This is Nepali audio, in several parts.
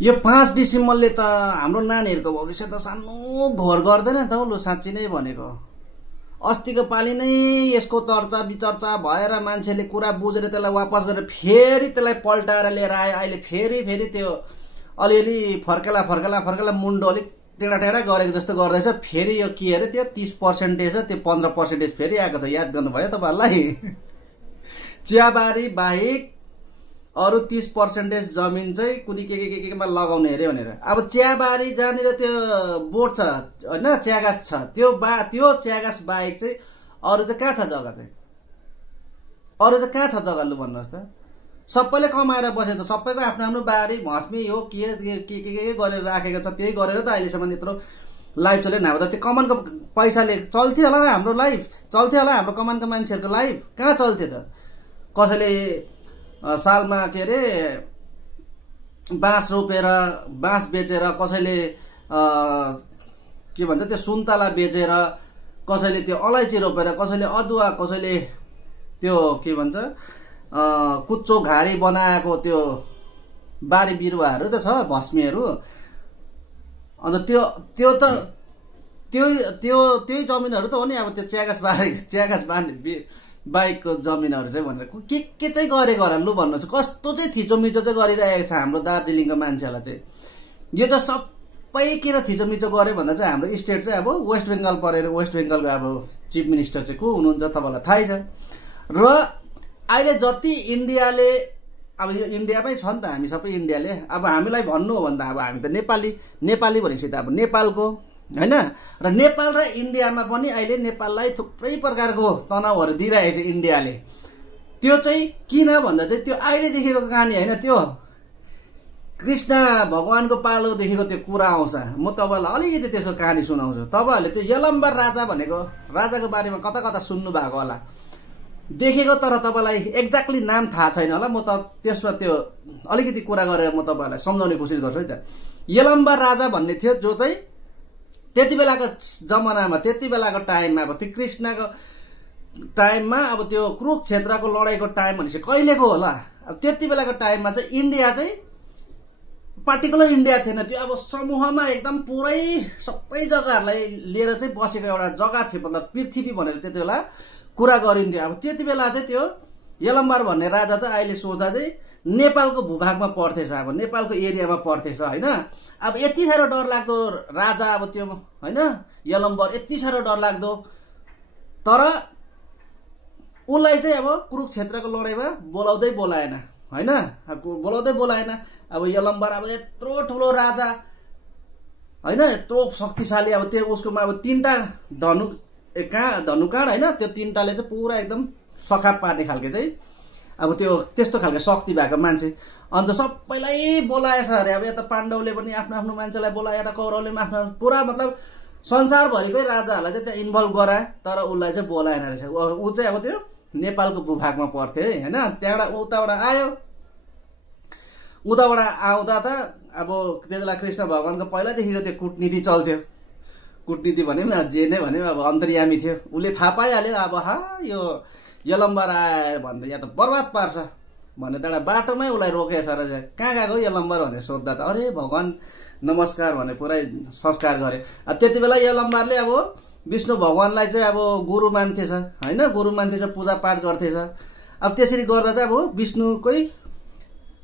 यो 5 डिसेम्बरले त हाम्रो नानीहरूको भविष्य त सानो घोर गर्दैन त लु साँच्चै नै भनेको। अस्तिको पालि नै यसको चर्चा विचर्चा भएर मान्छेले कुरा बुझेर त्यसलाई वापस गरेर फेरि त्यसलाई पल्टाएर लिएर आयो। अहिले फेरि त्यो अलिअलि फर्केला मुन्डो अलिक टेढा गरेको जस्तो गर्दैछ। फेरि यो के अरे त्यो 30% र त्यो 15% फेरि आएको छ। याद गर्नुभयो तपाईहरुलाई? चियाबारी बाहेक अरु 30% जमिन चाहिँ कुनै केमा लगाउने अरे भनेर। अब चियाबारी जहाँनिर त्यो बोट छ हैन, चियागास छ, त्यो चियागास बाहेक चाहिँ अरु चाहिँ कहाँ छ जग्गा चाहिँ? अरु चाहिँ कहाँ छ जग्गा लु भन्नुहोस् त? सबैले कमाएर बसे त सबैको आफ्नो आफ्नो बारी भस्मी हो के गरेर राखेको छ। त्यही गरेर त अहिलेसम्म यत्रो लाइफ चल्यो। नभए त त्यो कमानको पैसाले चल्थ्यो होला र हाम्रो लाइफ चल्थ्यो होला। हाम्रो कमानको मान्छेहरुको लाइफ कहाँ चल्थ्यो त? कसैले सालमा के अरे बाँस रोपेर बाँस बेचेर, कसैले के भन्छ त्यो सुन्तला बेचेर, कसैले त्यो अलैँची रोपेर, कसैले अदुवा, कसैले त्यो के भन्छ कुच्चो घारी बनाएको त्यो बारी बिरुवाहरू त छ भस्मीहरू। अन्त त्यही जमिनहरू त हो नि। अब त्यो चियागास बाइकको जमिनहरू चाहिँ भनेर के चाहिँ गरेको होला लु भन्नुहोस्? कस्तो चाहिँ थिचोमिचो चाहिँ गरिरहेको छ हाम्रो दार्जिलिङको मान्छेहरूलाई चाहिँ। यो चाहिँ सबै किन थिचोमिचो गर्यो भन्दा चाहिँ हाम्रो स्टेट चाहिँ अब वेस्ट बेङ्गल परेर, वेस्ट बेङ्गलको अब चिफ मिनिस्टर चाहिँ को हुनुहुन्छ तपाईँलाई थाहै छ। र अहिले जति इन्डियाले, अब यो इन्डियामै छ नि त, हामी सबै इन्डियाले, अब हामीलाई भन्नु हो भन्दा अब हामी त नेपाली भनेपछि त अब नेपालको हैन। र नेपाल र इन्डियामा पनि अहिले नेपाललाई थुप्रै प्रकारको तनावहरू दिइरहेको छ इन्डियाले। त्यो चाहिँ किन भन्दा चाहिँ त्यो अहिलेदेखिको कहानी हैन, त्यो कृष्ण भगवानको पालोदेखिको त्यो कुरा आउँछ। म तपाईलाई अलिकति त्यसको कहानी सुनाउँछु। तपाईहरुले त्यो यलम्बर राजा भनेको राजाको बारेमा कता सुन्नु भएको होला देखेको, तर तपाईलाई एक्ज्याक्टली नाम थाहा छैन होला। म त त्यसमा त्यो अलिकति कुरा गरेर म तपाईहरुलाई सम्झाउने कोसिस गर्छु है त। यलम्बर राजा भन्ने थियो जो चाहिँ त्यति बेलाको जमानामा, त्यति बेलाको टाइममा, अब त्यो कृष्णको टाइममा, अब त्यो कुरुक्षेत्रको लडाईको टाइम भनेपछि कहिलेको होला? अब त्यति बेलाको टाइममा चाहिँ इन्डिया चाहिँ पार्टिकुलर इन्डिया थिएन, त्यो अब समूहमा एकदम पुरै सबै जग्गाहरूलाई लिएर चाहिँ बसेको एउटा जग्गा थियो। मतलब पृथ्वी भनेर त्यति बेला कुरा गरिन्थ्यो। अब त्यति बेला चाहिँ त्यो यलम्बर भन्ने राजा चाहिँ अहिले सोच्दा चाहिँ नेपालको भूभागमा पर्थेछ, अब नेपालको एरियामा पर्थेछ हैन। अब यति साह्रो डरलाग्दो राजा अब त्यो हैन यलम्बर, यति साह्रो डरलाग्दो। तर उलाई चाहिँ अब कुरुक्षेत्रको लडाईमा बोलाउँदै बोलाएन हैन, बोलाउँदै बोलाएन। अब यलम्बर अब यत्रो ठुलो राजा हैन, यत्रो शक्तिशाली, अब त्यो उसकोमा अब 3टा धनुकाँड हैन, त्यो 3टाले चाहिँ पुरा एकदम सखाप पार्ने खालके चाहिँ अब त्यो त्यस्तो खालको शक्ति भएको मान्छे। अन्त सबैलाई बोलाएछ अरे। अब यता पाण्डवले पनि आफ्नो आफ्नो मान्छेलाई बोलाए, यता कौरवले आफ्नो पुरा मतलब संसारभरिकै राजाहरूलाई चाहिँ त्यहाँ इन्भल्भ गराए, तर उसलाई चाहिँ बोलाएन रहेछ। ऊ चाहिँ अब त्यो नेपालको भूभागमा पर्थ्यो हैन। त्यहाँबाट उताबाट आयो। उताबाट आउँदा त अब त्यतिबेला कृष्ण भगवानको पहिलादेखिको त्यो कूटनीति चल्थ्यो। कूटनीति भने पनि जे नै भने अब अन्तर्यामी थियो। उसले थाहा पाइहाल्यो अब यो यलम्बर आयो भन्दा या त बर्बाद पार्छ भनेर एउटा बाटोमै उसलाई रोकेछ र कहाँ गएको यलम्बर भनेर सोद्धा त अरे भगवान नमस्कार भने पुरै संस्कार गरे। अब त्यति बेला यलम्बरले अब विष्णु भगवानलाई चाहिँ अब गुरु मान्थेछ हैन, गुरु मान्थेछ, पूजा पाठ गर्थेछ। अब त्यसरी गर्दा चाहिँ अब विष्णुकै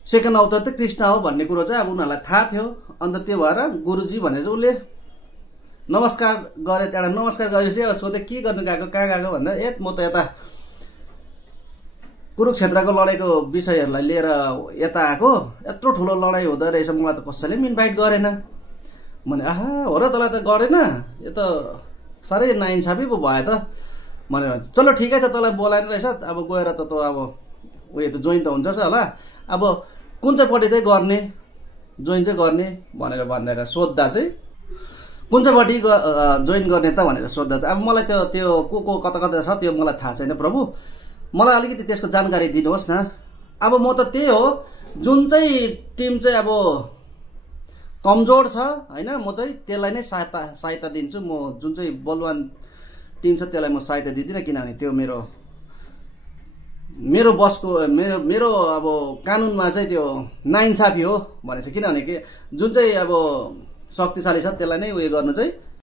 सेकेन्ड अवतार त कृष्ण हो भन्ने कुरो चाहिँ अब उनीहरूलाई थाहा थियो। अन्त त्यो भएर गुरुजी भनेर चाहिँ उसले नमस्कार गरे। त्यहाँबाट नमस्कार गरेपछि अब सोधे के गर्नु गएको, कहाँ गएको भन्दा म त यता कुरुक्षेत्रको लडाईको विषयहरूलाई लिएर यता आएको, यत्रो ठुलो लडाई हुँदो रहेछ, मलाई त कसैले पनि इन्भाइट गरेन। भने आहा हो र, तँलाई त गरेन, यो त साह्रै नाइन्साफी पो भयो त भनेर भन्छ। चलो ठिकै छ, तँलाई बोलाएन रहेछ, अब गएर त अब उयो त जोइन त हुन्छ होला, अब कुन चाहिँ पट्टि चाहिँ गर्ने, जोइन चाहिँ गर्ने भनेर भन्दैन सोद्धा चाहिँ कुन चाहिँ पट्टि जोइन गर्ने त भनेर सोद्धा चाहिँ अब मलाई त्यो को कता छ त्यो मलाई थाहा छैन प्रभु, मलाई अलिकति त्यसको जानकारी दिनुहोस् न। अब म त त्यही हो, जुन चाहिँ टिम चाहिँ अब कमजोर छ हैन, म चाहिँ त्यसलाई नै सहायता दिन्छु। म जुन चाहिँ बलवान टिम छ त्यसलाई म सहायता दिदिनँ, किनभने त्यो मेरो मेरो बसको मेरो अब कानुनमा चाहिँ त्यो नाइन्साफी हो भनेछ। किनभने कि जुन चाहिँ अब शक्तिशाली छ त्यसलाई नै उयो गर्नु चाहिँ